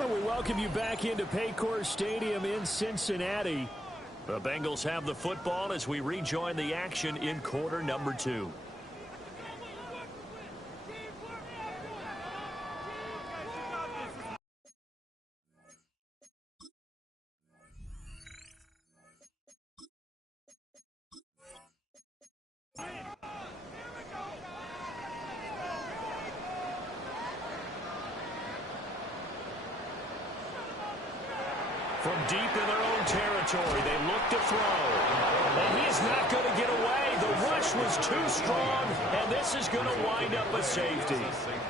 Well, we welcome you back into Paycor Stadium in Cincinnati. The Bengals have the football as we rejoin the action in quarter number 2. From deep in their own territory, they look to throw. And he is not going to get away. The rush was too strong, and this is going to wind up a safety.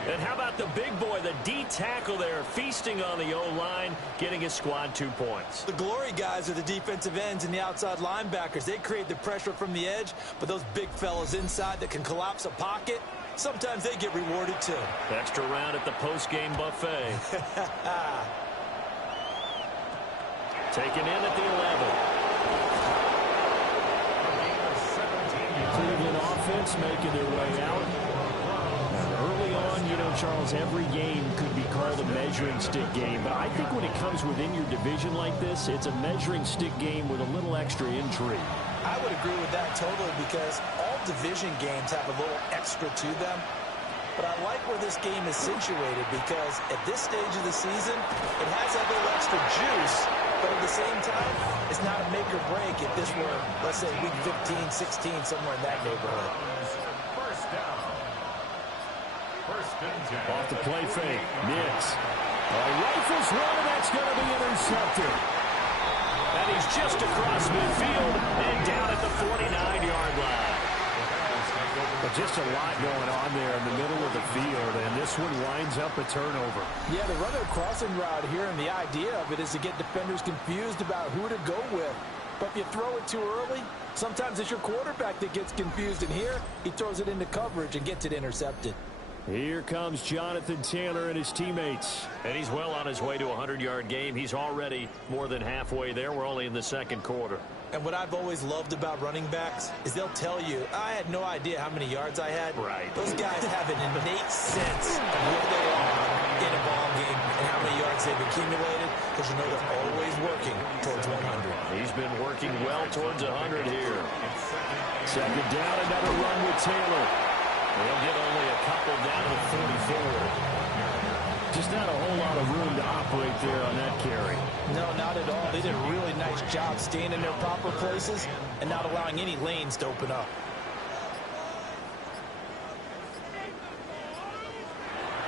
And how about the big boy, the D tackle there, feasting on the O-line, getting his squad 2 points. The glory guys are the defensive ends and the outside linebackers. They create the pressure from the edge, but those big fellas inside that can collapse a pocket, sometimes they get rewarded too. Extra round at the post-game buffet. Taken in at the 11. Cleveland offense making their way out. And early on, you know, Charles, every game could be called a measuring stick game. But I think when it comes within your division like this, it's a measuring stick game with a little extra intrigue. I would agree with that totally because all division games have a little extra to them. But I like where this game is situated because at this stage of the season, it has that little extra juice. But at the same time, it's not a make or break if this were, let's say, week 15, 16, somewhere in that neighborhood. First down. First and 10. Off the play fake. Nix. Rifles one, and that's going to be intercepted. And he's just across midfield and down at the 49-yard line. But just a lot going on there in the middle of the field, and this one winds up a turnover. Yeah, they run a crossing route here, and the idea of it is to get defenders confused about who to go with. But if you throw it too early, sometimes it's your quarterback that gets confused, and here he throws it into coverage and gets it intercepted. Here comes Jonathan Taylor and his teammates. And he's well on his way to a 100-yard game. He's already more than halfway there. We're only in the second quarter. And what I've always loved about running backs is they'll tell you, I had no idea how many yards I had. Right. Those guys have an innate sense of where they are in a ball game and how many yards they've accumulated because you know they're always working towards 100. He's been working well towards 100 here. Second down, another run with Taylor. They'll get only a couple down to 44. Just not a whole lot of room to operate there on that carry. No, not at all. They did a really nice job staying in their proper places and not allowing any lanes to open up.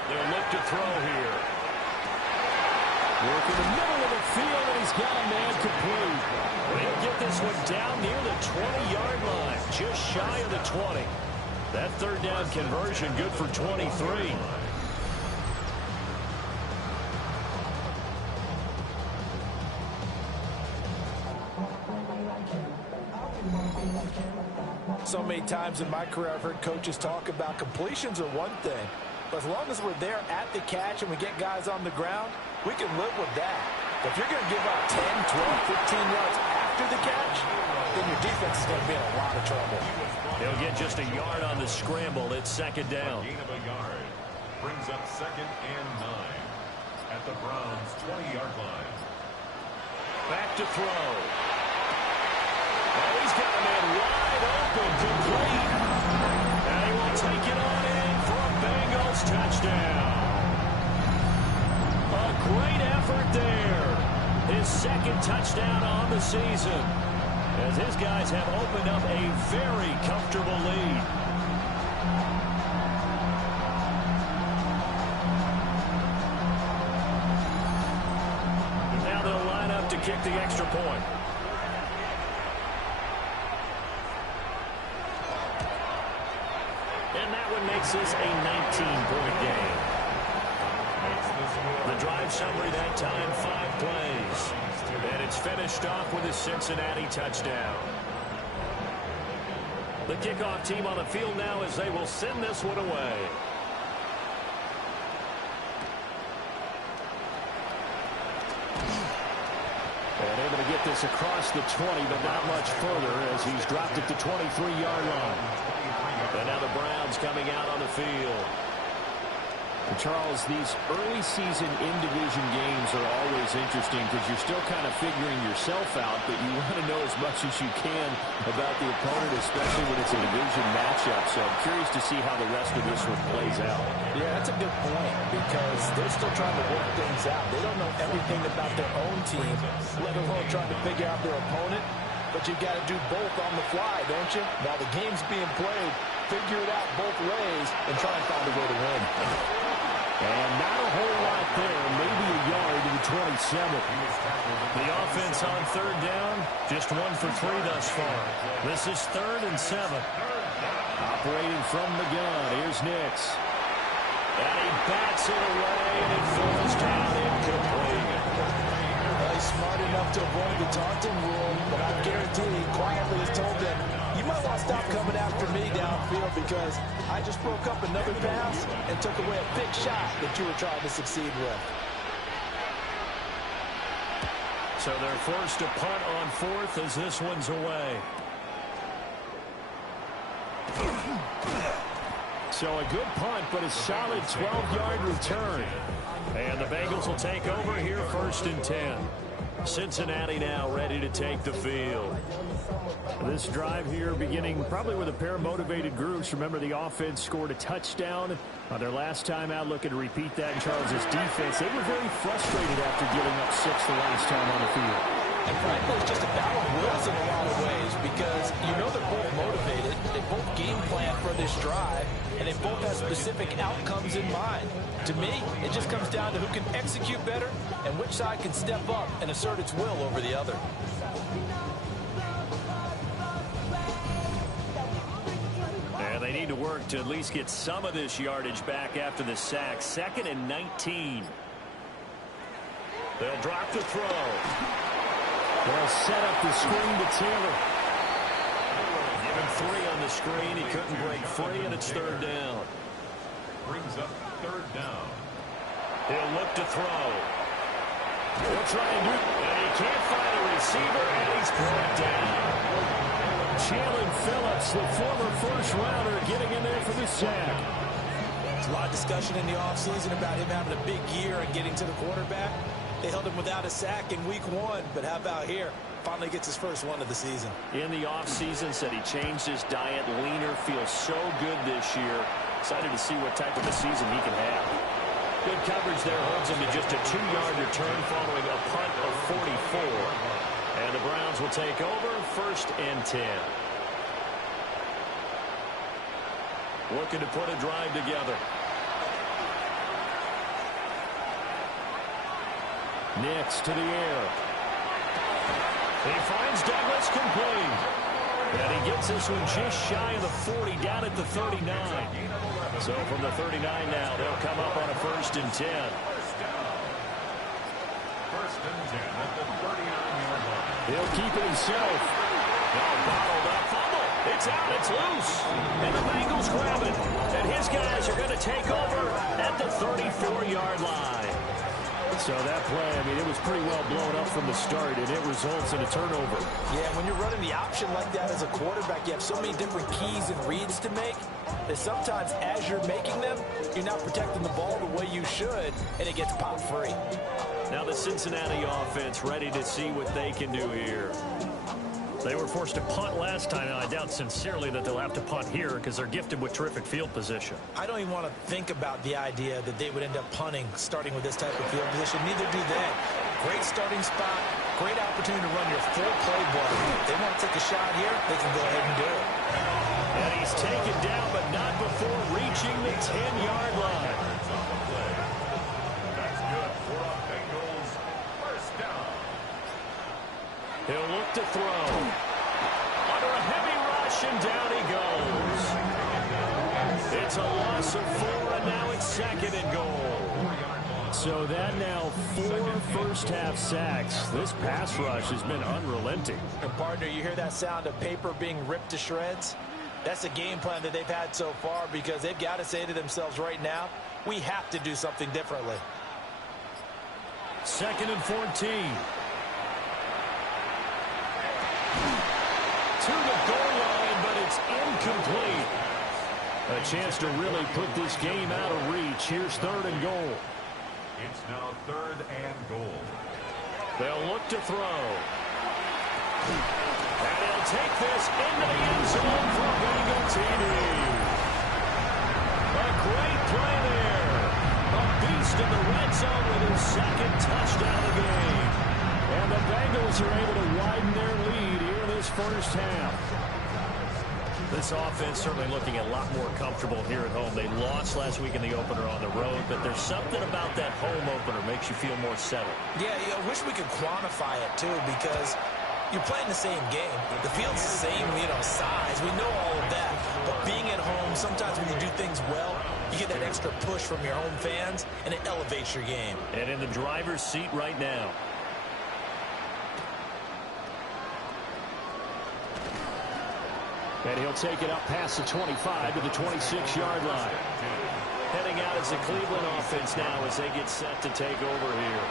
They'll look to throw here. Work in the middle of the field, and he's got a man complete. They'll get this one down near the 20-yard line, just shy of the 20. That third down conversion good for 23. So many times in my career I've heard coaches talk about completions are one thing. But as long as we're there at the catch and we get guys on the ground, we can live with that. But if you're going to give out 10, 12, 15 yards after the catch, then your defense is going to be in a lot of trouble. They'll get just a yard on the scramble. It's second down. Gain of a yard brings up second and 9 at the Browns' 20-yard line. Back to throw. Oh, he's got a man wide open, complete. And he will take it on in for a Bengals touchdown. A great effort there. His second touchdown on the season, as his guys have opened up a very comfortable lead. Now they'll line up to kick the extra point. And that one makes this a 19-point game. The drive summary that time, 5 plays. And it's finished off with a Cincinnati touchdown. The kickoff team on the field now as they will send this one away. And able to get this across the 20, but not much further as he's dropped at the 23-yard line. And now the Browns coming out on the field. And Charles, these early season in-division games are always interesting because you're still kind of figuring yourself out, but you want to know as much as you can about the opponent, especially when it's a division matchup. So I'm curious to see how the rest of this one plays out. Yeah, that's a good point because they're still trying to work things out. They don't know everything about their own team, let alone trying to figure out their opponent. But you've got to do both on the fly, don't you? While the game's being played, figure it out both ways and try and find a way to win. And not a whole lot there, maybe a yard to the 27. The offense on third down, just 1 for 3 thus far. This is 3rd and 7. Operating from the gun, here's Nix. And he bats it away, and it falls down incomplete. Well, he's smart enough to avoid the taunting rule, but I guarantee he quietly has told them, you might want to stop coming after me downfield because I just broke up another pass and took away a big shot that you were trying to succeed with. So they're forced to punt on 4th as this one's away. So a good punt, but a solid 12-yard return. And the Bengals will take over here 1st and 10. Cincinnati now ready to take the field. This drive here beginning probably with a pair of motivated groups. Remember, the offense scored a touchdown on their last time out. Looking to repeat that in Charles's defense. They were very frustrated after giving up 6 the last time on the field. And frankly, it's just a battle of wills in a lot of ways because you know they're both motivated. They both game plan for this drive, and they both have specific outcomes in mind. To me, it just comes down to who can execute better and which side can step up and assert its will over the other. And they need to work to at least get some of this yardage back after the sack. 2nd and 19. They'll drop the throw. They'll set up the screen to Taylor. Given 3 on the screen. He couldn't break free, and it's 3rd down. Brings up 3rd down. He'll look to throw. He'll try and do it. And he can't find a receiver, and he's brought down. Jalen Phillips, the former first-rounder, getting in there for the sack. There's a lot of discussion in the offseason about him having a big year and getting to the quarterback. They held him without a sack in week 1, but how about here? Finally gets his first one of the season. In the offseason, said he changed his diet, leaner, feels so good this year. Excited to see what type of a season he can have. Good coverage there holds him to just a 2-yard return following a punt of 44. And the Browns will take over 1st and 10. Looking to put a drive together. Nix to the air. He finds Douglas complete. And he gets this one just shy of the 40, down at the 39. So from the 39 now, they'll come up on a 1st and 10. 1st and 10 at the 39-yard line. He'll keep it himself. Now bottled up, fumble. It's out, it's loose. And the Bengals grab it. And his guys are going to take over at the 34-yard line. So that play, I mean, it was pretty well blown up from the start, and it results in a turnover. Yeah, when you're running the option like that as a quarterback, you have so many different keys and reads to make that sometimes as you're making them, you're not protecting the ball the way you should, and it gets popped free. Now the Cincinnati offense ready to see what they can do here. They were forced to punt last time, and I doubt sincerely that they'll have to punt here because they're gifted with terrific field position. I don't even want to think about the idea that they would end up punting starting with this type of field position. Neither do they. Great starting spot, great opportunity to run your full playbook. If they want to take a shot here, they can go ahead and do it. And he's taken down, but not before reaching the 10-yard line. That's good for a Bengals 1st down. He'll look to throw. Under a heavy rush, and down he goes. It's a loss of 4, and now it's 2nd and goal. So that now 4 first-half sacks. This pass rush has been unrelenting. And partner, you hear that sound of paper being ripped to shreds? That's a game plan that they've had so far because they've got to say to themselves right now, we have to do something differently. 2nd and 14. To the goal line, but it's incomplete. A chance to really put this game out of reach. Here's 3rd and goal. It's now 3rd and goal. They'll look to throw. And he'll take this into the end zone for Bengal TD. A great play there. A beast in the red zone with his 2nd touchdown of the game. And the Bengals are able to widen their lead here in this first half. This offense certainly looking a lot more comfortable here at home. They lost last week in the opener on the road, but there's something about that home opener makes you feel more settled. Yeah, I wish we could quantify it, too, because you're playing the same game. The field's the same, size. We know all of that. But being at home, sometimes when you do things well, you get that extra push from your home fans, and it elevates your game. And in the driver's seat right now. And he'll take it up past the 25 to the 26-yard line. Heading out is the Cleveland offense now as they get set to take over here.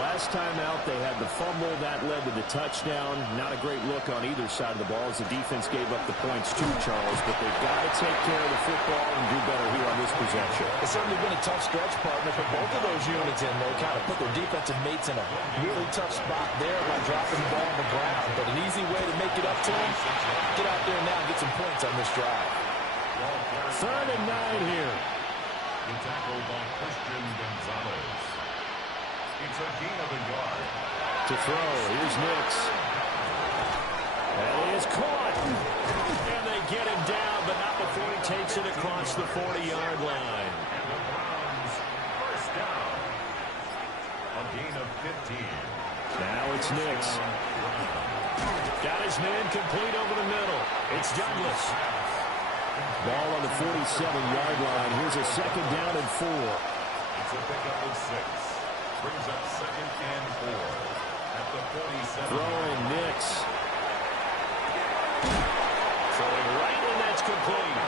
Last time out, they had the fumble. That led to the touchdown. Not a great look on either side of the ball as the defense gave up the points too, Charles. But they've got to take care of the football and do better here on this possession. It's certainly been a tough stretch, partner, for both of those units in there. Kind of put their defensive mates in a really tough spot there by dropping the ball on the ground. But an easy way to make it up to them, get out there now and get some points on this drive. 3rd and 9 here. The tackle by Christian Gonzalez. It's a gain of a yard. To throw, here's Nix. And he is caught. And they get him down, but not before he takes it across the 40-yard line. And the Browns first down. A gain of 15. Now it's Nix. Got his man complete over the middle. It's Douglas. Ball on the 47-yard line. Here's a 2nd down and 4. It's a pickup of 6. Brings up 2nd and 4 at the 47. Throwing Nix. Throwing right, and that's complete.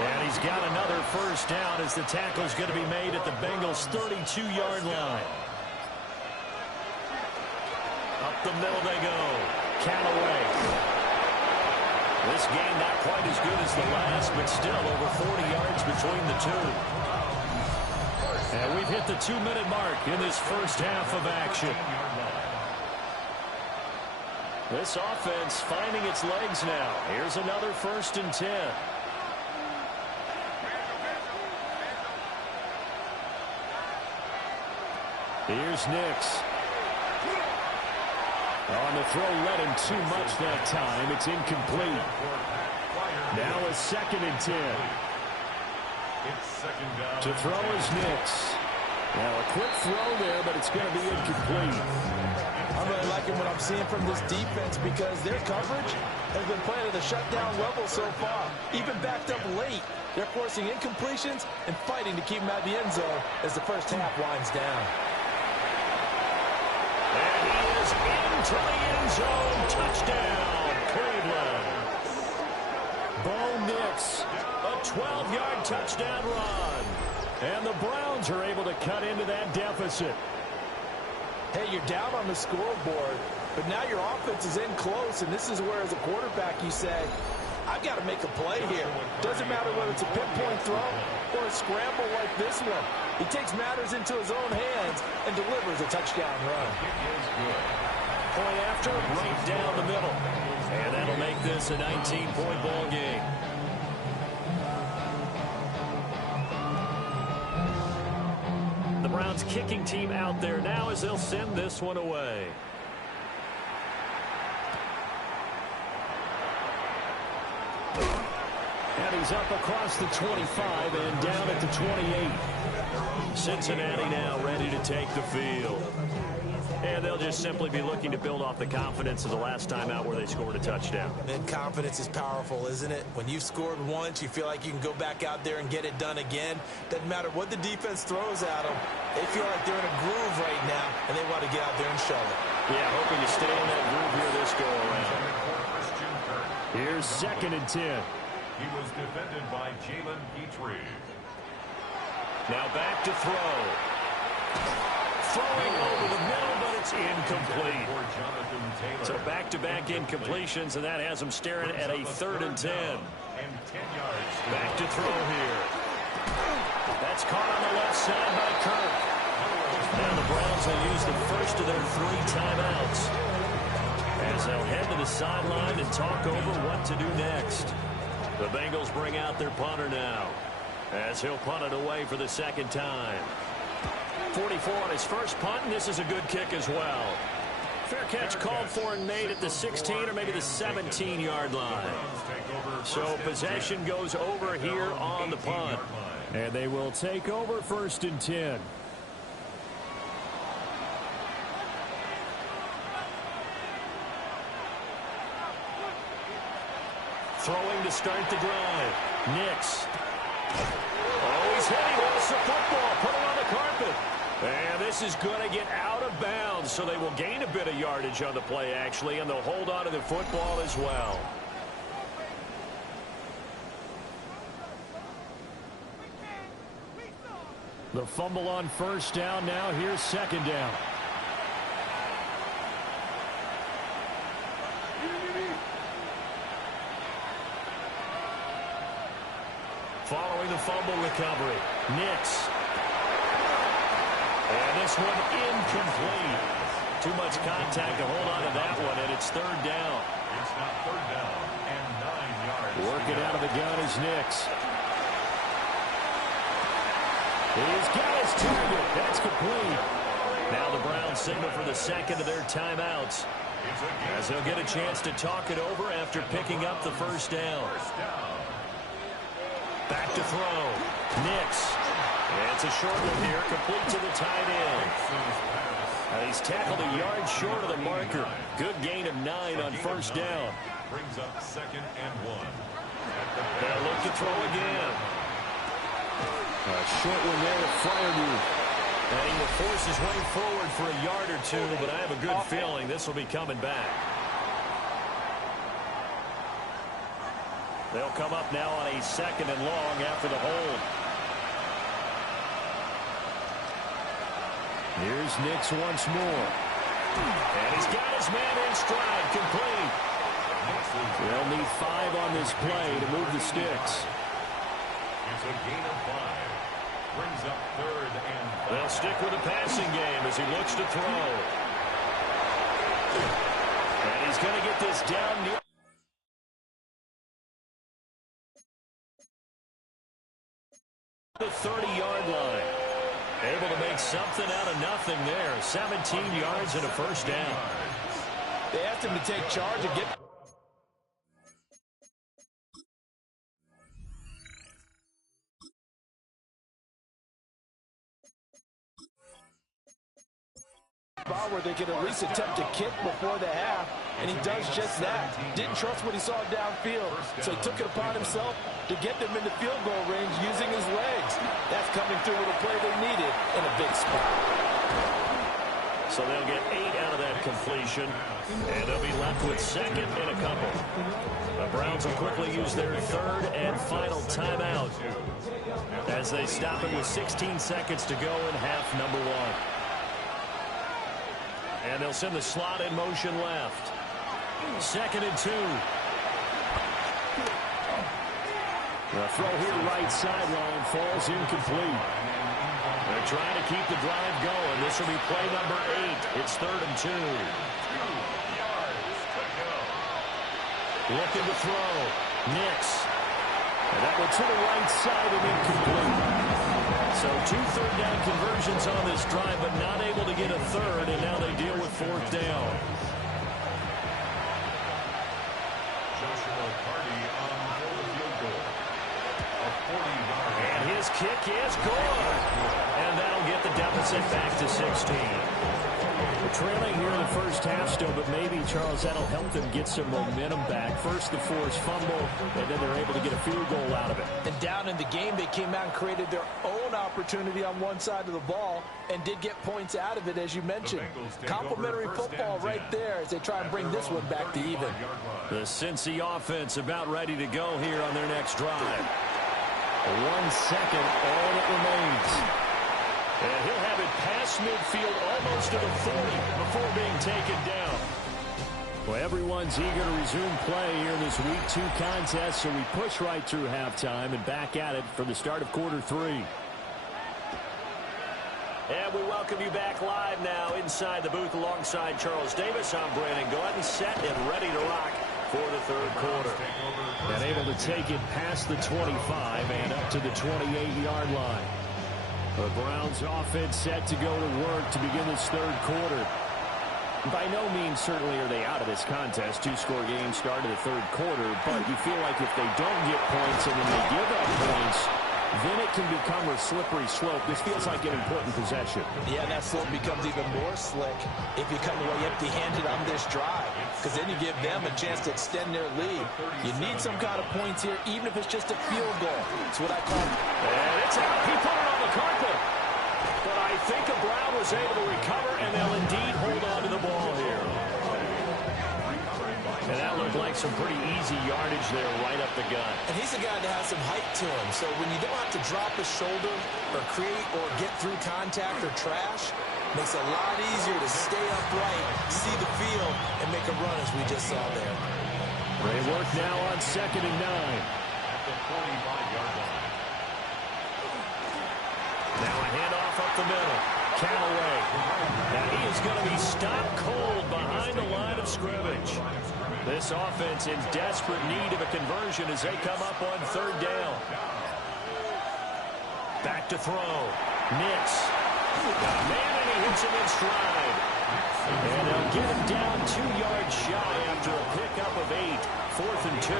And he's got another first down as the tackle's going to be made at the Bengals' 32-yard line. Up the middle they go. Callaway. This game not quite as good as the last, but still over 40 yards between the two. And we've hit the 2-minute mark in this first half of action. This offense finding its legs now. Here's another 1st and 10. Here's Nix. On the throw, led him too much that time. It's incomplete. Now a 2nd and 10. To throw is Nix. Now a quick throw there, but it's going to be incomplete. I'm really liking what I'm seeing from this defense because their coverage has been playing at a shutdown level so far. Even backed up late, they're forcing incompletions and fighting to keep them out of the end zone as the first half winds down. And he is into the end zone. Touchdown, Cleveland. Bo Nix, a 12-yard touchdown run. And the Browns are able to cut into that deficit. Hey, you're down on the scoreboard, but now your offense is in close, and this is where, as a quarterback, you say, I've got to make a play here. Doesn't matter whether it's a pinpoint throw or a scramble like this one. He takes matters into his own hands and delivers a touchdown run. Point after, right down the middle. And that'll make this a 19-point ball game. The Browns kicking team out there now as they'll send this one away. And he's up across the 25 and down at the 28. Cincinnati now ready to take the field. And they'll just simply be looking to build off the confidence of the last time out where they scored a touchdown. And confidence is powerful, isn't it? When you've scored once, you feel like you can go back out there and get it done again. Doesn't matter what the defense throws at them. They feel like they're in a groove right now, and they want to get out there and show it. Yeah, hoping to stay in that groove here this go-around. Here's 2nd and 10. He was defended by Jalen Petrie. Now back to throw. Throwing over the middle, but it's incomplete. So back-to-back incompletions, and that has them staring at a 3rd and 10. and 10 yards. Back to throw here. That's caught on the left side by Kirk. Now the Browns will use the first of their 3 timeouts, as they'll head to the sideline and talk over what to do next. The Bengals bring out their punter now, as he'll punt it away for the second time. 44 on his first punt, and this is a good kick as well. Fair catch called for and made at the 16 or maybe the 17-yard line. So possession goes over here on the punt. And they will take over 1st and 10. Throwing to start the drive. Nix. Oh, he's hit. He lost the football. Put it on the carpet. And this is going to get out of bounds, so they will gain a bit of yardage on the play, actually, and they'll hold on to the football as well. The fumble on 1st down. Now here's 2nd down. Following the fumble recovery, Nix. And this one incomplete. Too much contact to hold on to that one, and it's 3rd down. It's now 3rd down and 9 yards. Working out of the gun is Nix. He's got his target. That's complete. Now the Browns signal for the second of their timeouts, as they'll get a chance to talk it over after picking up the 1st down. Back to throw. Nix. And it's a short one here, complete to the tight end. He's tackled a yard short of the marker. Good gain of 9 on 1st down. Brings up 2nd and 1. They'll look to throw again. A short one there to Fryermuth. And he will force his way forward for a yard or 2, but I have a good feeling this will be coming back. They'll come up now on a 2nd and long after the hold. Here's Nix once more. And he's got his man in stride, complete. They'll need 5 on this play to move the sticks. It's a gain of 5. Brings up 3rd and 5. They'll stick with the passing game as he looks to throw. And he's going to get this down near the 30-yard line. Able to make something out of nothing there. 17 yards and a 1st down. They asked him to take charge and get... where they could at least attempt a kick before the half, and he does just that. Didn't trust what he saw downfield, so he took it upon himself to get them into field goal range using his legs. That's coming through with a play they needed in a big spot. So they'll get 8 out of that completion, and they'll be left with 2nd and a couple. The Browns will quickly use their 3rd and final timeout as they stop it with 16 seconds to go in half number 1. And they'll send the slot in motion left. 2nd and 2. The throw here right sideline falls incomplete. They're trying to keep the drive going. This will be play number 8. It's 3rd and 2. 2 yards to go. Looking to throw. Nix. And that one to the right side and incomplete. So 2 third-down conversions on this drive, but not able to get a 3rd, and now they deal with 4th down. Joshua Hardy on for the field goal. A 40-yard. And his kick is good. And that'll get the deficit back to 16. We're trailing here in the first half still, but maybe, Charles, that'll help them get some momentum back. First the forced fumble, and then they're able to get a field goal out of it. And down in the game, they came out and created their own opportunity on one side of the ball and did get points out of it, as you mentioned. Complimentary football right there as they try and bring this one back to even. The Cincy offense about ready to go here on their next drive. 1 second, all that remains. And he'll have it past midfield almost to the 40 before being taken down. Well, everyone's eager to resume play here in this Week 2 contest, so we push right through halftime and back at it for the start of quarter 3. And we welcome you back live now inside the booth alongside Charles Davis. I'm Brandon Glenn, set and ready to rock for the third quarter. And able to take it past the 25 and up to the 28-yard line. The Browns offense set to go to work to begin this third quarter. By no means certainly are they out of this contest. Two-score game start of the third quarter, but you feel like if they don't get points and then they give up points, then it can become a slippery slope. This feels like an important possession. Yeah, and that slope becomes even more slick if you come away empty-handed on this drive, because then you give them a chance to extend their lead. You need some kind of points here, even if it's just a field goal. It's what I call it. And it's out. He put it on the carpet. But I think the Brown was able to recover, and they'll indeed hold on to the ball here. And that looked like some pretty easy yardage there right up the gut. And he's a guy that has some height to him, so when you don't have to drop his shoulder or create or get through contact or trash, makes it a lot easier to stay upright, see the field, and make a run as we just saw there. They work now on 2nd and 9. At the 45-yard line. Now a handoff up the middle. Callaway. Now he is going to be stopped cold behind the line of scrimmage. This offense in desperate need of a conversion as they come up on third down. Back to throw. Nix. Got a man and he hits him in stride. And they'll get him down 2 yards shy after a pickup of 8. 4th and 2.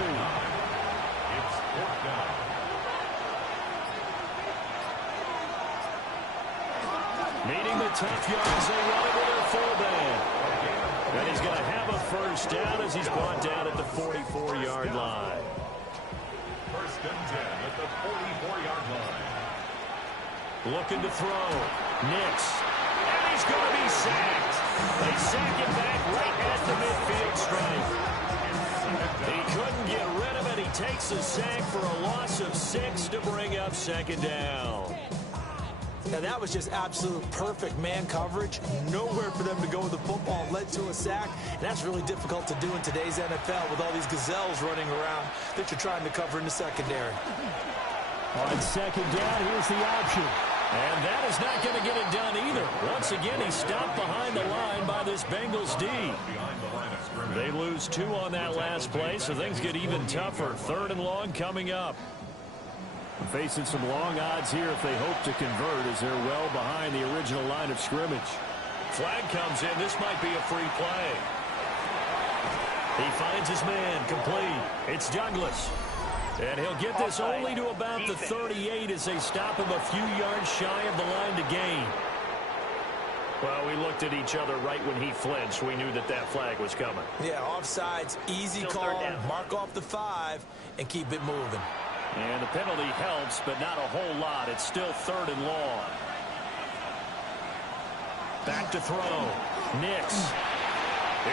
It's 4th down. Needing the tough yards, they run it with their fullback. And he's going to have a first down as he's brought down at the 44-yard line. 1st and 10 at the 44-yard line. Looking to throw. Nix. And he's going to be sacked. They sack him back right at the midfield stripe. He couldn't get rid of it. He takes a sack for a loss of 6 to bring up 2nd down. Now, that was just absolute perfect man coverage. Nowhere for them to go with the football. Led to a sack, and that's really difficult to do in today's NFL with all these gazelles running around that you're trying to cover in the secondary. On 2nd down, here's the option. And that is not going to get it done either. Once again, he's stopped behind the line by this Bengals D. They lose 2 on that last play, so things get even tougher. 3rd and long coming up. Facing some long odds here if they hope to convert as they're well behind the original line of scrimmage. Flag comes in. This might be a free play. He finds his man complete. It's Douglas. And he'll get this only to about the 38 as they stop him a few yards shy of the line to gain. Well, we looked at each other right when he flinched. We knew that that flag was coming. Yeah, offsides, easy call, mark off the 5, and keep it moving. And the penalty helps, but not a whole lot. It's still 3rd and long. Back to throw. Nix.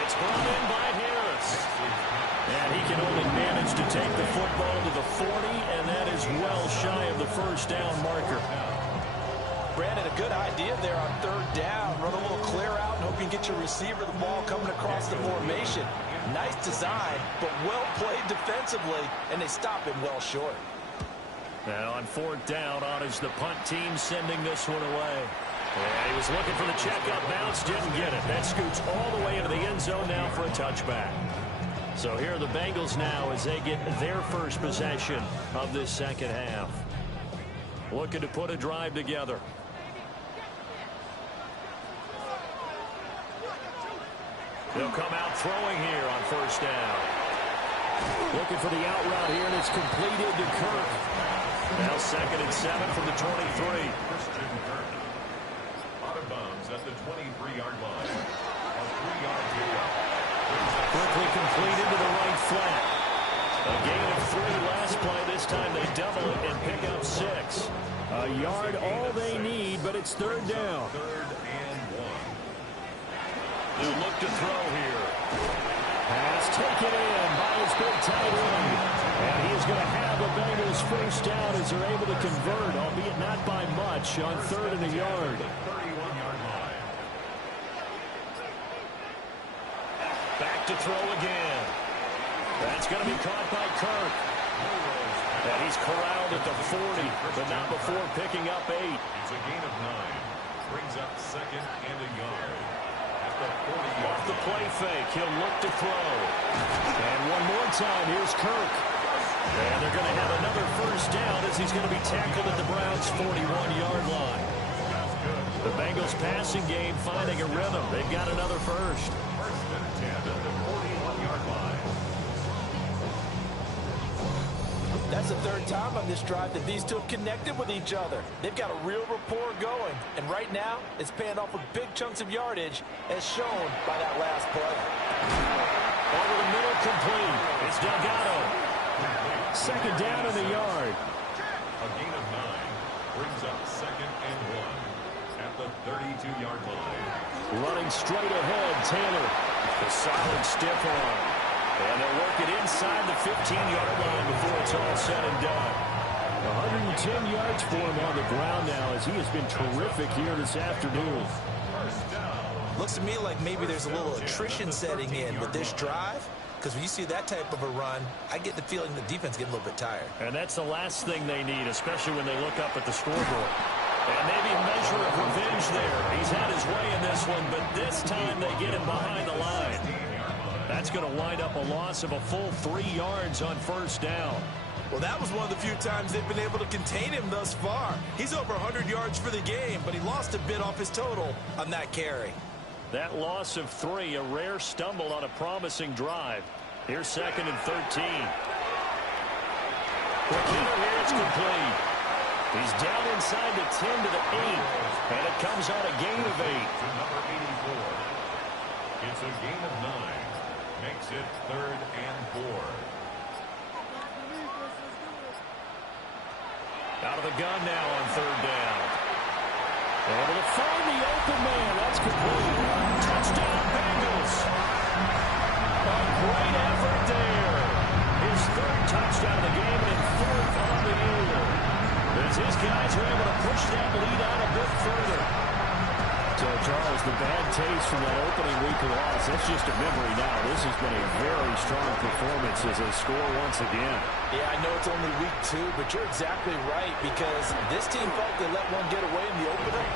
It's brought in by Harris. And he can only manage to take the football to the 40, and that is well shy of the first down marker. Brandon, a good idea there on 3rd down. Run a little clear out and hope you can get your receiver the ball coming across the formation. Nice design, but well played defensively, and they stop him well short. Now on 4th down, on is the punt team sending this one away. Yeah, he was looking for the checkup bounce, didn't get it. That scoots all the way into the end zone now for a touchback. So here are the Bengals now as they get their first possession of this second half. Looking to put a drive together. They'll come out throwing here on 1st down. Looking for the out route here, and it's completed to Kirk. Now 2nd and 7 from the 23. Christian Kirk. Out of bounds at the 23-yard line. A 3-yard pickup. Quickly completed to the right flat. A gain of 3 last play. This time they double it and pick up 6. A yard all they need, but it's 3rd down. 3rd and 1. They'll look to throw here. Pass taken in by his big tight end. And he is going to have the Bengals first down as they're able to convert, albeit not by much, on 3rd and a yard. 31-yard line. Back to throw again. That's going to be caught by Kirk. And he's corralled at the 40, but not before picking up 8. It's a gain of 9. Brings up second and a yard. At the 40-yard Off the play fake, he'll look to throw. And one more time, here's Kirk. And they're going to have another first down as he's going to be tackled at the Browns' 41-yard line. The Bengals passing game finding a rhythm. They've got another first. First and 10 at the 41-yard line. That's the third time on this drive that these two have connected with each other. They've got a real rapport going. And right now, it's paying off with big chunks of yardage, as shown by that last play. Over the middle, complete. It's Delgado. Second down in the yard. A gain of 9 brings up second and 1 at the 32-yard line. Running straight ahead, Taylor. The solid stiff arm. And they'll work it inside the 15-yard line before it's all said and done. 110 yards for him on the ground now as he has been terrific here this afternoon. First down. Looks to me like maybe there's a little attrition setting in with this drive, because when you see that type of a run, I get the feeling the defense getting a little bit tired. And that's the last thing they need, especially when they look up at the scoreboard. And maybe a measure of revenge there. He's had his way in this one, but this time they get him behind the line. That's going to wind up a loss of a full 3 yards on first down. Well, that was one of the few times they've been able to contain him thus far. He's over 100 yards for the game, but he lost a bit off his total on that carry. That loss of 3, a rare stumble on a promising drive. Here's second and 13. McKinnon here, it's complete. He's down inside the 10 to the 8, and it comes on a gain of 8. To number 84. It's a gain of 9. Makes it third and 4. Out of the gun now on third down. Able to find the open man. That's complete. Touchdown, Bengals. A great effort there. His third touchdown of the game and 4th on the year. As his guys are able to push that lead out a bit further. So, Charles, the bad taste from that opening week loss, that's just a memory now. This has been a very strong performance as they score once again. Yeah, I know it's only week 2, but you're exactly right, because this team felt they let one get away in the opener.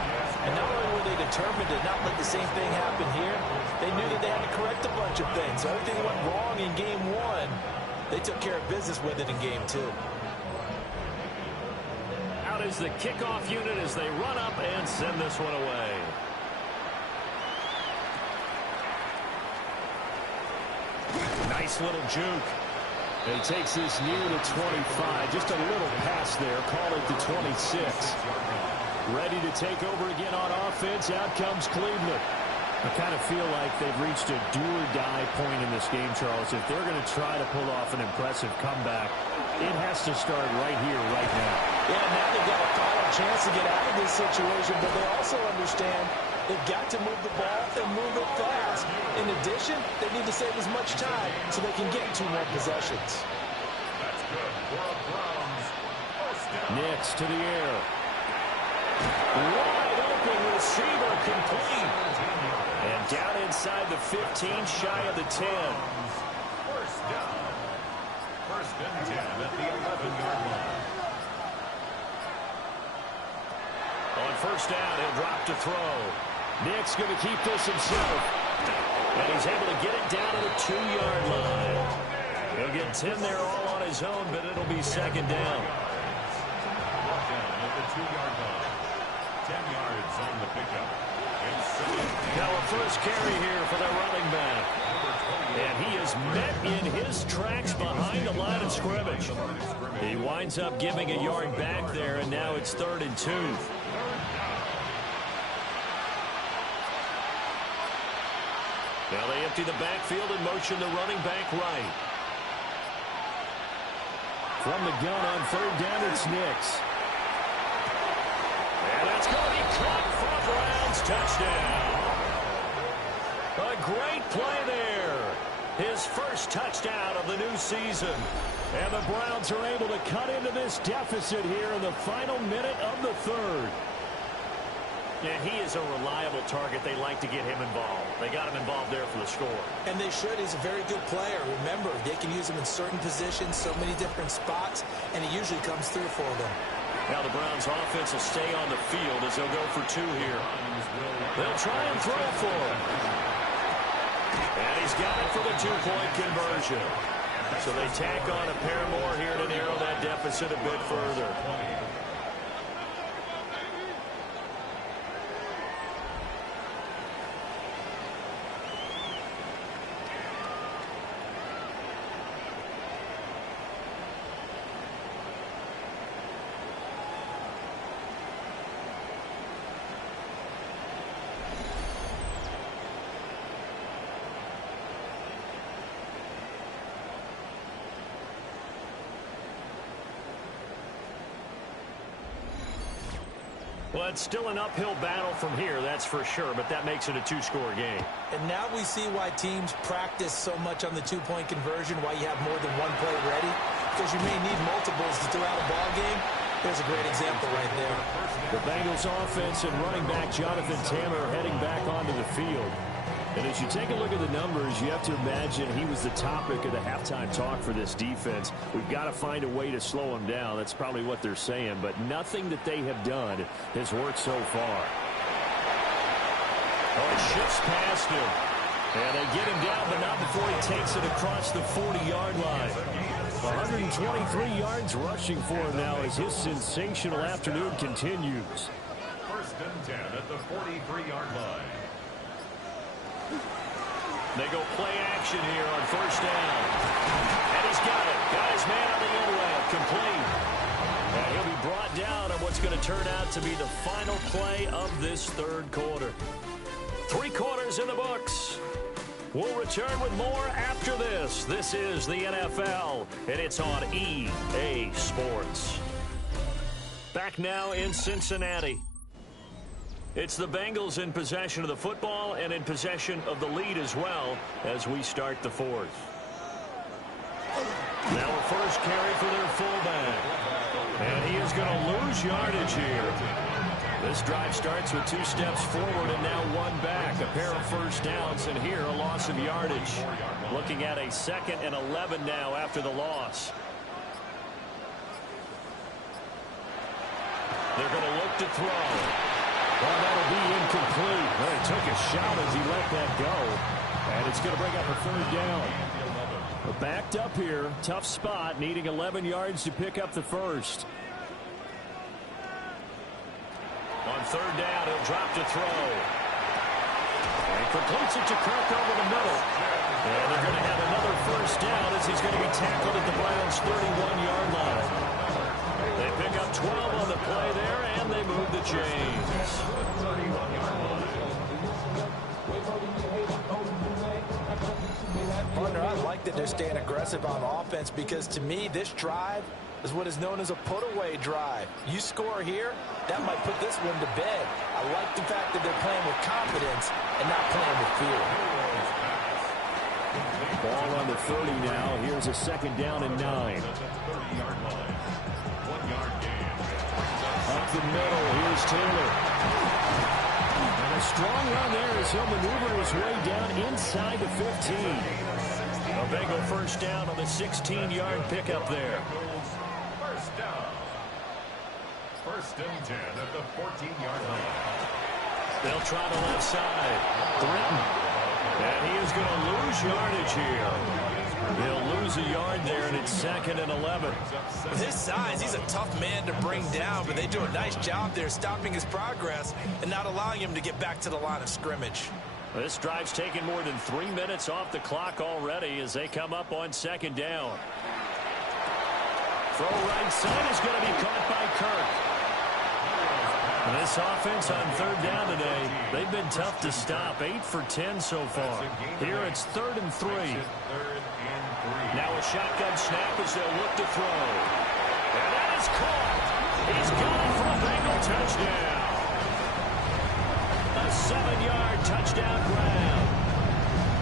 And not only were they determined to not let the same thing happen here, they knew that they had to correct a bunch of things. So everything went wrong in game 1. They took care of business with it in game 2. Out is the kickoff unit as they run up and send this one away. Nice little juke. He takes this near the 25. Just a little pass there. Call it the 26. Ready to take over again on offense. Out comes Cleveland. I kind of feel like they've reached a do-or-die point in this game, Charles. If they're going to try to pull off an impressive comeback, it has to start right here, right now. Yeah, now they've got a final chance to get out of this situation, but they also understand they've got to move the ball and move it fast. In addition, they need to save as much time so they can get 2 more possessions. That's good for a Browns first down. Nix to the air. Wide open receiver complete. And down inside the 15, shy of the 10. First down. First and 10 at the 11-yard line. On first down, he'll drop to throw. Nick's going to keep this himself. And he's able to get it down to the 2-yard line. He'll get 10 there all on his own, but it'll be second down. Brought down at the 2-yard line. 10 yards on the pickup. Now a first carry here for the running back. And he is met in his tracks behind the line of scrimmage. He winds up giving a yard back there, and now it's 3rd and 2. Now they empty the backfield and motion the running back right. From the gun on 3rd down, it's Nix. And that's going to be caught for a Browns touchdown. A great play there. His first touchdown of the new season. And the Browns are able to cut into this deficit here in the final minute of the 3rd. Yeah, he is a reliable target. They like to get him involved. They got him involved there for the score. And they should. He's a very good player. Remember, they can use him in certain positions, so many different spots, and he usually comes through for them. Now the Browns offense will stay on the field as they'll go for 2 here. They'll try and throw for him. And he's got it for the 2-point conversion. So they tack on a pair more here to narrow that deficit a bit further. Well, it's still an uphill battle from here, that's for sure, but that makes it a 2-score game. And now we see why teams practice so much on the 2-point conversion, why you have more than one play ready, because you may need multiples to throw out a ball game. There's a great example right there. The Bengals offense and running back Jonathan Taylor heading back onto the field. And as you take a look at the numbers, you have to imagine he was the topic of the halftime talk for this defense. We've got to find a way to slow him down. That's probably what they're saying, but nothing that they have done has worked so far. Oh, he shifts past him. And they get him down, but not before he takes it across the 40-yard line. 123 yards rushing for him now as his sensational afternoon continues. 1st and 10 at the 43-yard line. They go play action here on 1st down. And he's got it. Got his man on the end route. Complete. And he'll be brought down on what's going to turn out to be the final play of this 3rd quarter. 3 quarters in the books. We'll return with more after this. This is the NFL, and it's on EA Sports. Back now in Cincinnati. It's the Bengals in possession of the football and in possession of the lead as well as we start the 4th. Now a first carry for their fullback. And he is going to lose yardage here. This drive starts with 2 steps forward and now 1 back. A pair of first downs, and here a loss of yardage. Looking at a 2nd and 11 now after the loss. They're going to look to throw. Well, that'll be incomplete. Well, he took a shot as he let that go. And it's going to bring up a 3rd down. We're backed up here. Tough spot, needing 11 yards to pick up the first. On 3rd down, he'll drop to throw. And completes it to Kirk over the middle. And they're going to have another first down as he's going to be tackled at the Browns' 31-yard line. They pick up 12 on the play there, and they move the chains. Partner, I like that they're staying aggressive on offense because, to me, this drive is what is known as a put-away drive. You score here, that might put this one to bed. I like the fact that they're playing with confidence and not playing with fear. Ball on the 30 now. Here's a 2nd down and 9. Up the middle, here's Taylor. And a strong run there as he'll maneuver his way down inside the 15. A Bengal first down on the 16-yard pickup there. First down. 1st and 10 at the 14-yard line. They'll try the left side. Britton. And he is going to lose yardage here. He'll lose a yard there, and it's 2nd and 11. With his size, he's a tough man to bring down, but they do a nice job there stopping his progress and not allowing him to get back to the line of scrimmage. This drive's taken more than 3 minutes off the clock already as they come up on 2nd down. Throw right side is going to be caught by Kirk. And this offense on 3rd down today, they've been tough to stop. 8 for 10 so far. Here it's 3rd and 3. Now a shotgun snap as they'll look to throw. And that is caught. He's gone for a Bengal touchdown. A 7-yard touchdown grab.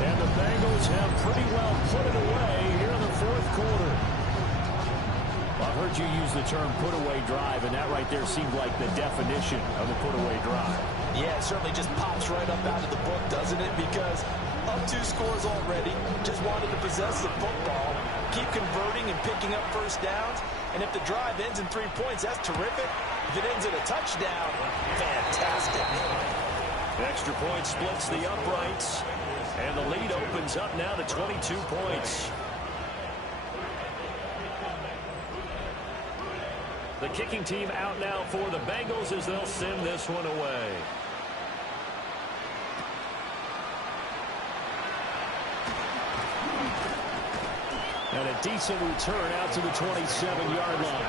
And the Bengals have pretty well put it away here in the 4th quarter. Well, I've heard you use the term put-away drive, and that right there seemed like the definition of a put-away drive. Yeah, it certainly just pops right up out of the book, doesn't it? Because up 2 scores already, just wanted to possess the football, keep converting and picking up first downs. And if the drive ends in 3 points, that's terrific. If it ends in a touchdown, fantastic. Extra point splits the uprights, and the lead opens up now to 22 points. The kicking team out now for the Bengals as they'll send this one away. And a decent return out to the 27-yard line.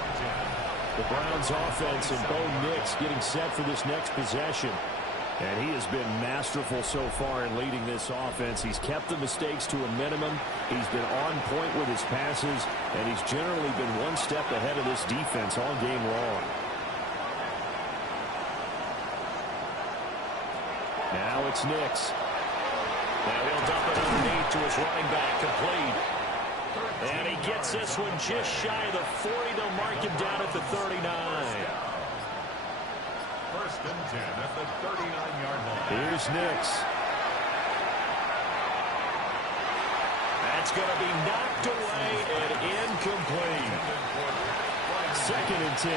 The Browns offense and Bo Nix getting set for this next possession. And he has been masterful so far in leading this offense. He's kept the mistakes to a minimum. He's been on point with his passes, and he's generally been one step ahead of this defense all game long. Now it's Nix. Now he'll dump it underneath to his running back, complete. And he gets this one just shy of the 40. They'll mark him down at the 39. First and 10 at the 39-yard line. Here's Nix. That's going to be knocked away and incomplete. Second and 10.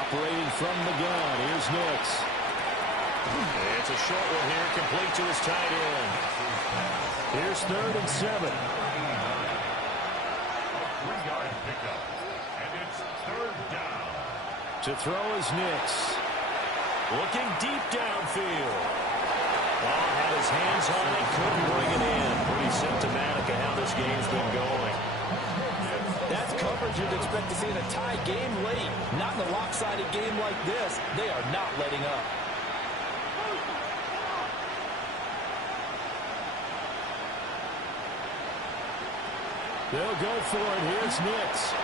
Operating from the gun. Here's Nix. It's a short one here, complete to his tight end. Here's third and 7. 3-yard pickup. And it's third down. To throw is Nix. Looking deep downfield. Oh, had his hands on it, couldn't bring it in. Pretty symptomatic of how this game's been going. That's coverage you'd expect to see in a tie game late. Not in a lopsided game like this. They are not letting up. They'll go for it. Here's Nix.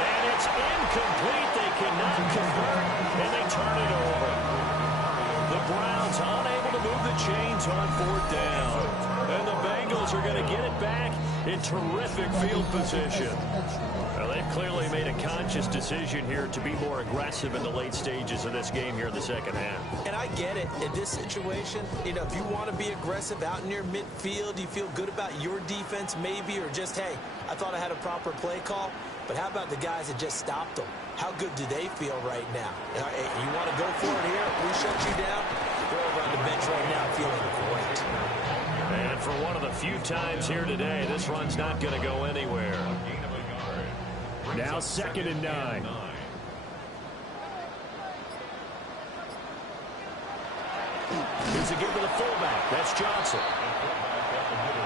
And it's incomplete. They cannot convert, and they turn it over. The Browns unable to move the chains on 4th down. And the Bengals are going to get it back in terrific field position. Well, they've clearly made a conscious decision here to be more aggressive in the late stages of this game here in the second half. And I get it. In this situation, you know, if you want to be aggressive out near midfield, you feel good about your defense maybe, or just, hey, I thought I had a proper play call. But how about the guys that just stopped them? How good do they feel right now? Hey, you want to go for it here? We shut you down? They're over on the bench right now feeling great. And for one of the few times here today, this run's not going to go anywhere. Now second and 9. Here's a give to the fullback. That's Johnson.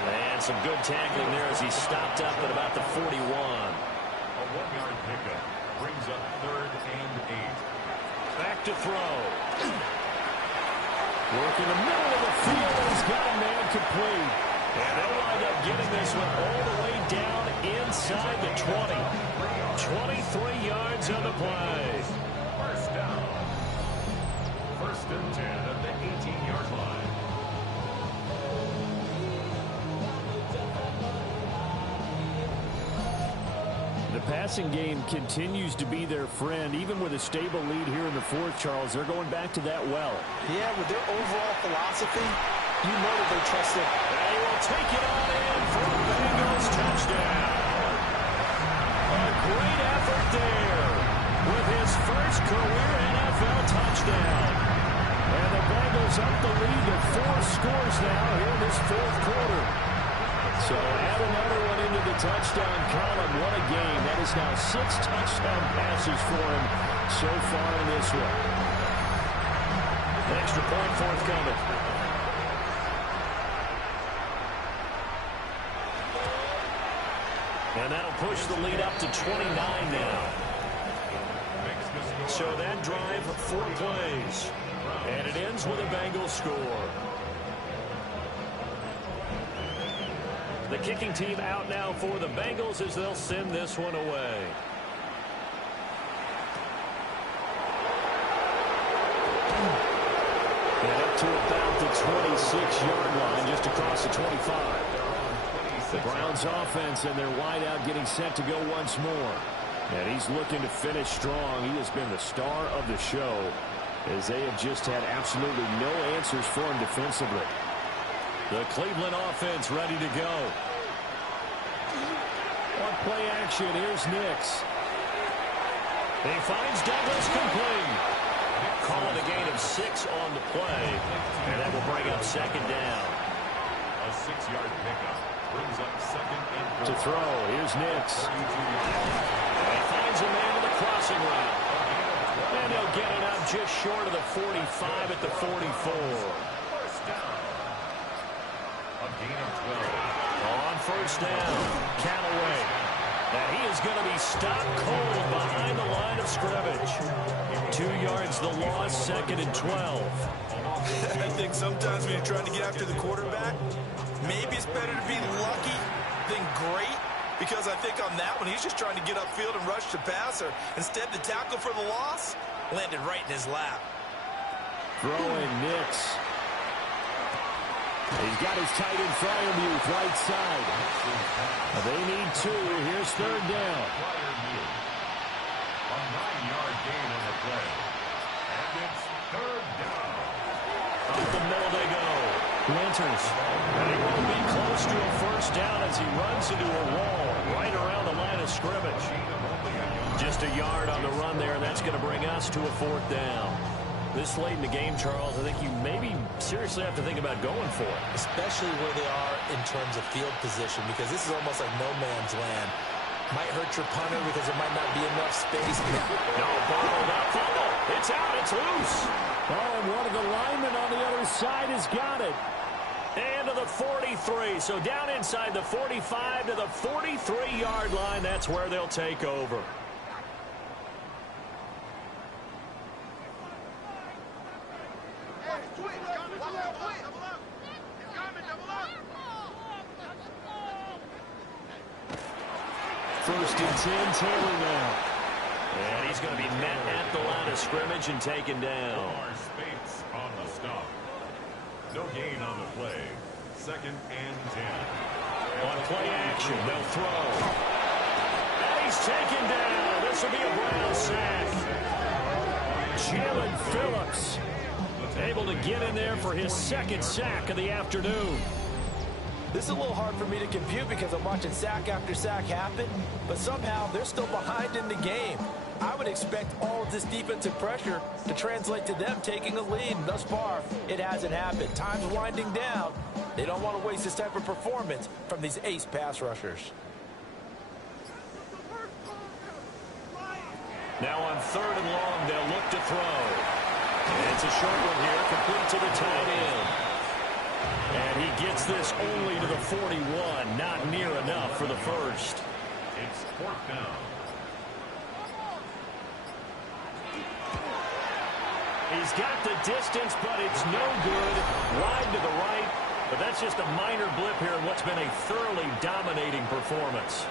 And some good tackling there as he stopped up at about the 41. A 1-yard pickup brings up third and 8. Back to throw. Work in the middle of the field. He's got a man complete. And they'll wind up getting this one all the way down inside the 20. 23 yards on the play. First down. First and 10 at the 18-yard line. The passing game continues to be their friend. Even with a stable lead here in the 4th, Charles, they're going back to that well. Yeah, with their overall philosophy, you know that they trust it. They will take it on in for a Bengals touchdown. A great effort there with his first career NFL touchdown. And the Bengals up the lead to 4 scores now here in this 4th quarter. So add another one into the touchdown column. What a game. That is now 6 touchdown passes for him so far in this one. An extra point forthcoming. And that'll push the lead up to 29 now. So that drive, 4 plays. And it ends with a Bengals score. The kicking team out now for the Bengals as they'll send this one away. And up to about the 26-yard line, just across the 25. The Browns offense and their wideout getting set to go once more. And he's looking to finish strong. He has been the star of the show, as they have just had absolutely no answers for him defensively. The Cleveland offense ready to go. On play action, here's Nix. He finds Douglas complete. Calling a gain of 6 on the play. And that will bring up second down. A 6-yard pickup brings up second and 4. To throw, here's Nix. He finds a man with a crossing route. And he'll get it up just short of the 45 at the 44. First down. A gain of 12. On first down, Callaway. And he is going to be stopped cold behind the line of scrimmage. 2 yards the loss, second and 12. I think sometimes when you're trying to get after the quarterback, maybe it's better to be lucky than great. Because I think on that one, he's just trying to get upfield and rush the passer. Instead, the tackle for the loss landed right in his lap. Throwing Nix. He's got his tight end Fryermuth right side. They need 2. Here's third down. A 9-yard gain on the play. And it's third down. Up the middle they go. Winters. And he won't be close to a first down as he runs into a wall right around the line of scrimmage. Just a yard on the run there, and that's going to bring us to a fourth down. This late in the game, Charles, I think you maybe seriously have to think about going for it. Especially where they are in terms of field position, because this is almost like no man's land. Might hurt your punter because there might not be enough space. No, ball, not fumble. It's out, it's loose. Oh, and one of the linemen on the other side has got it. And to the 43. So down inside the 45 to the 43-yard line. That's where they'll take over. First and 10, Taylor now. And he's going to be met at the line of scrimmage and taken down. Omar Speights on the stop. No gain on the play. Second and 10. On play action, they'll throw. And he's taken down. This will be a Brown sack. Jalen Phillips able to get in there for his second sack of the afternoon. This is a little hard for me to compute because I'm watching sack after sack happen, but somehow they're still behind in the game. I would expect all of this defensive pressure to translate to them taking a lead. Thus far, it hasn't happened. Time's winding down. They don't want to waste this type of performance from these ace pass rushers. Now on third and long, they'll look to throw. And it's a short one here, complete to the tight end. And he gets this only to the 41, not near enough for the first. It's fourth down. He's got the distance, but it's no good. Wide to the right, but that's just a minor blip here in what's been a thoroughly dominating performance.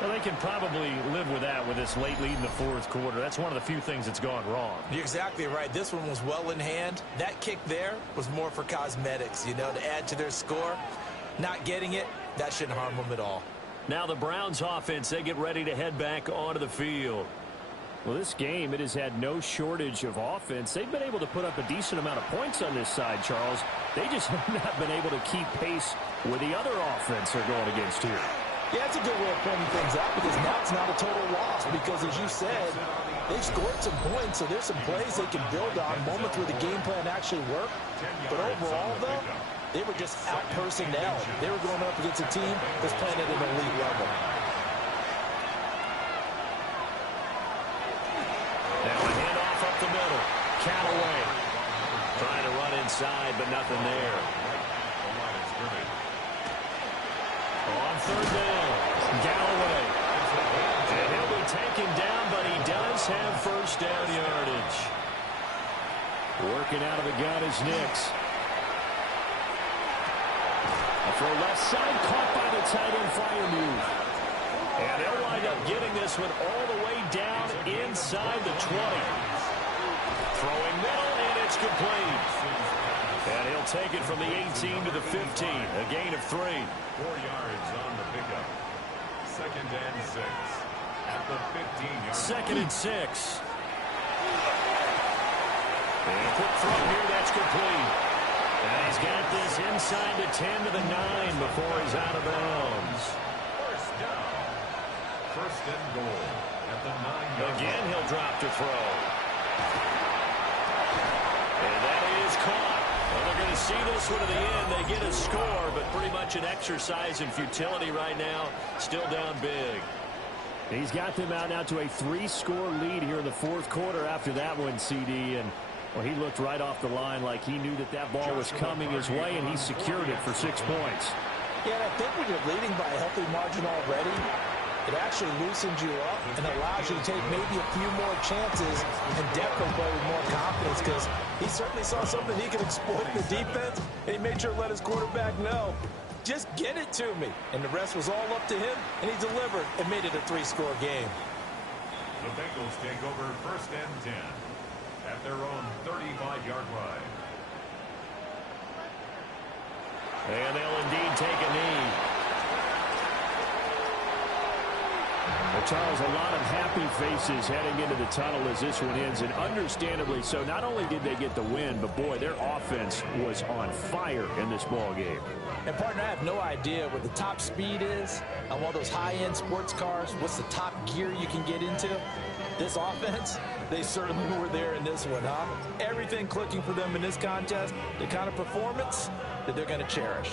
Well, they can probably live with that with this late lead in the fourth quarter. That's one of the few things that's gone wrong. You're exactly right. This one was well in hand. That kick there was more for cosmetics, you know, to add to their score. Not getting it, that shouldn't harm them at all. Now the Browns offense, they get ready to head back onto the field. Well, this game, it has had no shortage of offense. They've been able to put up a decent amount of points on this side, Charles. They just have not been able to keep pace with the other offense they're going against here. Yeah, it's a good way of pointing things out because now it's not a total loss because, as you said, they've scored some points, so there's some plays they can build on, moments where the game plan actually worked. But overall, though, they were just out-personnel. They were going up against a team that's playing at an elite level. Now a handoff up the middle. Callaway trying to run inside, but nothing there. On third down, Galloway. And he'll be taken down, but he does have first down yardage. Working out of the gun is Nix. A throw left side, caught by the tight end Fryermuth. And they'll wind up getting this one all the way down inside the 20. Throwing middle, and it's complete. And he'll take it from the 18 to the 15, a gain of 3. 4 yards on the pickup. Second and 6 at the the 15-yard. 2nd and 6. And a quick throw here, that's complete. And he's got this inside the 10 to the 9 before he's out of bounds. First down. First and goal at the 9-yard. Again, he'll drop to throw. And that is caught. Well, they're going to see this one to the end. They get a score, but pretty much an exercise in futility right now. Still down big. He's got them out now to a 3-score lead here in the 4th quarter after that one, CD. And, well, he looked right off the line like he knew that ball was coming his way, and he secured it for 6 points. Yeah, and I think when you're leading by a healthy margin already, it actually loosens you up and allows you to take maybe a few more chances and Deco play with more confidence, because he certainly saw something he could exploit in the defense, and he made sure to let his quarterback know, just get it to me. And the rest was all up to him, and he delivered and made it a 3-score game. The Bengals take over 1st and 10 at their own 35-yard line. And they'll indeed take a knee. Well, Charles, a lot of happy faces heading into the tunnel as this one ends, and understandably so. Not only did they get the win, but, boy, their offense was on fire in this ball game. And, partner, I have no idea what the top speed is on one of those high-end sports cars. What's the top gear you can get into? This offense, they certainly were there in this one, huh? Everything clicking for them in this contest, the kind of performance that they're going to cherish.